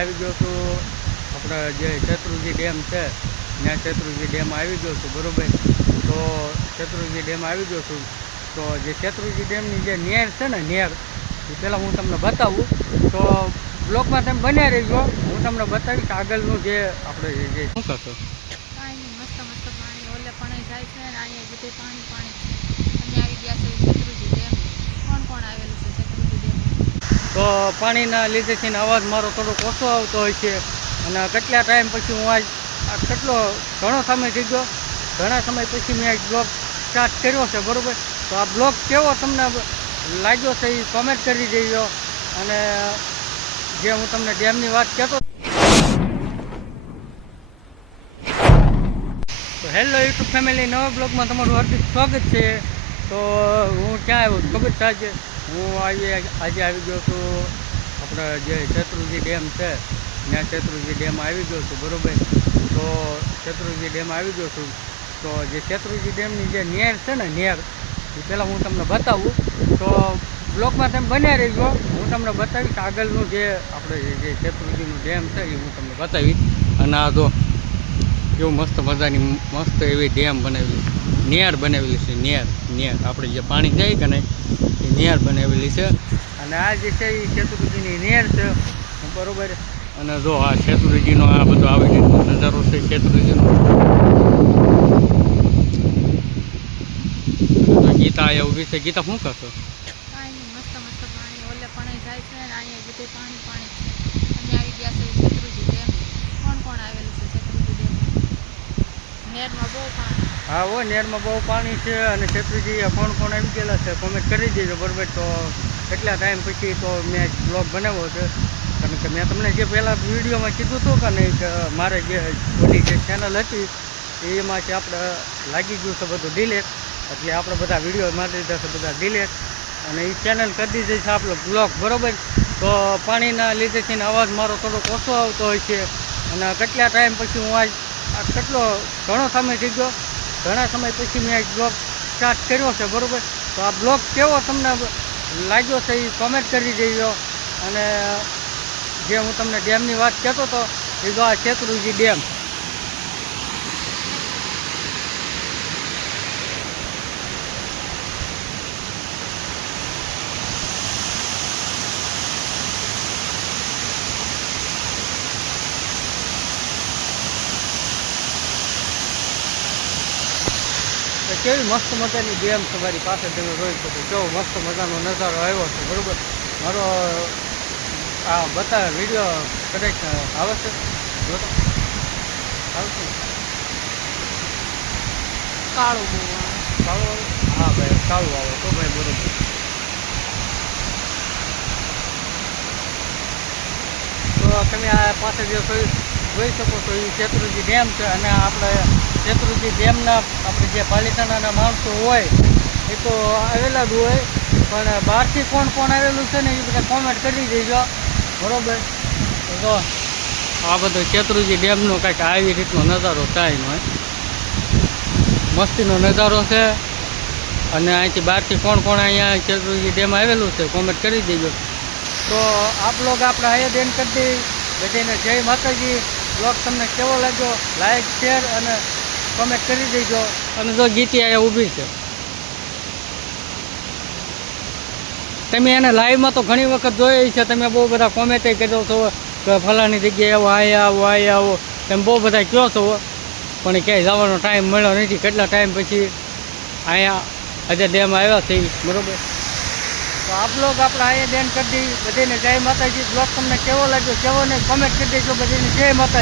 આવી ગયો છું આપણે જે શત્રુજી ડેમ છે ત્યાં શત્રુજી ડેમ આવી ગયો છું બરોબર? તો શત્રુજી ડેમ આવી ગયો છું. તો જે શત્રુજી ડેમની જે નેર છે ને નેર એ પહેલાં હું તમને બતાવું. તો બ્લોકમાં તમે બન્યા રહીજો. હું તમને બતાવીશ આગળનું જે આપણે જે- શું કરશો? કાંઈ મસ્ત મસ્ત પાણી ઓલે પણ જાય છે ને અહીંયા બધે પાણી પાણી છે અમે આવી ગયા છે શત્રુજી ડેમ કોણ કોણ આવેલું છે શત્રુજી ડેમ તો પાણીના લીધેથી થઈને અવાજ મારો થોડોક ઓછો આવતો હોય છે. અને કેટલા ટાઈમ પછી હું આજ કેટલો, ઘણો સમય થઈ ગયો? ઘણા સમય પછી મેં આજ બ્લોગ સ્ટાર્ટ કર્યો છે, બરાબર? તો આ બ્લોગ કેવો તમને લાગ્યો છે એ કોમેન્ટ કરી દેજો. અને જે હું તમને ડેમની વાત કહેતો તો હેલો યુટ્યુબ ફેમિલી, નવા બ્લોગમાં તમારું હાર્દિક સ્વાગત છે. તો હું ક્યાં આવ્યો ખબર છે હું આવી આજે આવી ગયો છું, આપણે જે શેત્રુંજી ડેમ છે, ત્યાં શેત્રુંજી ડેમ આવી ગયો છું, બરાબર? તો શેત્રુંજી ડેમ આવી ગયો છું. તો જે શેત્રુંજી ડેમની જે નેર છે ને નેર, એ પહેલાં હું તમને બતાવું. તો બ્લોકમાં તમે બન્યા રહેજો. હું તમને બતાવીશ આગળનું જે આપણે જે- જે શેત્રુંજીનું ડેમ છે, એ હું તમને બતાવીશ. અને આ તો કેવું મસ્ત મજાની, મસ્ત એવી ડેમ બનાવેલી. નેર બનાવેલી છે, નેર નેર. આપણે જે પાણી જાય કે નહીં, એ નેર બનાવેલી છે. અને આ જે છે એ સેતુપતિની નેર છે. બરોબર. અને જો આ શેતુરુજીનો આ બધો આવી છે નજારો છે શેતુરુજીનો ગીતા એ ઊભી છે. ગીતા શું કરશો કાંઈ નહીં મસ્ત મસ્ત પાણી ઓલે પણ જાય છે ને અહીંયા બધે પાણી પાણી છે અમે આવી ગયા છે શત્રુજી ડેમ કોણ કોણ આવેલું છે શત્રુજી ડેમ નેરમાં બહુ પાણી હા, હો, નેરમાં બહુ પાણી છે અને છેત્રીજી કોણ કોણ આવી ગયેલા છે. કોમેન્ટ કરી દેજો, બરાબર? તો કેટલા ટાઈમ પછી તો મેં બ્લોગ બનાવ્યો છે. કારણ કે મેં તમને જે પહેલાં વિડીયોમાં કીધું હતું કે નહીં, કે મારે જે બધી જે ચેનલ હતી એમાંથી આપણે લાગી ગયું છે બધું ડિલેટ એટલે આપણે બધા વીડિયો મારી દીધા છે, બધા ડિલેટ અને એ ચેનલ કરી દીધી છે આપણે બ્લોગ બરાબર? તો પાણીના લીધેથી થઈને અવાજ મારો થોડોક ઓછો આવતો હોય છે. અને કેટલા ટાઈમ પછી હું આજ કેટલો, ઘણો સમય થઈ ગયો? ઘણા સમય પછી મેં બ્લોગ સ્ટાર્ટ કર્યો છે, બરાબર? તો આ બ્લોગ કેવો તમને લાગ્યો છે એ કોમેન્ટ કરી દેજો. અને જે હું તમને ડેમની વાત કહેતો હતો, એ જો આ શેત્રુજી ડેમ. કેવી મસ્ત મજાની ગેમ તમારી પાસે તમે જોઈ શકો કેવો મસ્ત મજાનો નજારો આવ્યો છે બરાબર? મારો આ બતા વીડિયો કદાચ આવે છે? જોતો? આવશે? કાળું કાળું હા ભાઈ કાળું આવે. તો ભાઈ બરોબર. તો તમે આ પાસે જે જોઈ જોઈ શકો છો એ શેત્રુજી ડેમ છે અને આપણે શેત્રુજી ડેમના આપણે જે પાલિતાણાના માણસો હોય, એ તો આવેલા જ હોય, પણ બહારથી કોણ કોણ આવેલું છે ને એ બધા કોમેન્ટ કરી દેજો. બરોબર? તો આ બધો શેત્રુજી ડેમનો કાંઈક આવી રીતનો નજારો થાય હોય મસ્તીનો નજારો છે. અને અહીંથી બહારથી કોણ કોણ અહીંયા શેત્રુજી ડેમ આવેલું છે કોમેન્ટ કરી દેજો. તો આપ લોગ આપણે અહીંયા કરી દઈ બેટીને જય માતાજી. બ્લોગ તમને કેવો લાગ્યો લાઈક શેર અને કોમેન્ટ કરી દેજો. અને જો ગીતી અહીંયા ઊભી છે. તમે એને લાઈવમાં તો ઘણી વખત જોઈ છે તમે બહુ બધા કોમેન્ટ કર્યો છો કે ફલાણી જગ્યાએ આવો અહીંયા આવો અહીંયા આવો. તમે બહુ બધા કહો છો. પણ ક્યાંય જવાનો ટાઈમ મળ્યો નથી. કેટલા ટાઈમ પછી અહીંયા આજે ડેમ આવ્યા છે બરાબર? તો આપ લોગ આપણે અહીંયા ડેન કરી દઈએ. બધીને જય માતાજી. બ્લોગ તમને કેવો લાગ્યો કેવો ને કોમેન્ટ કરી દેજો. બધીને જય માતાજી.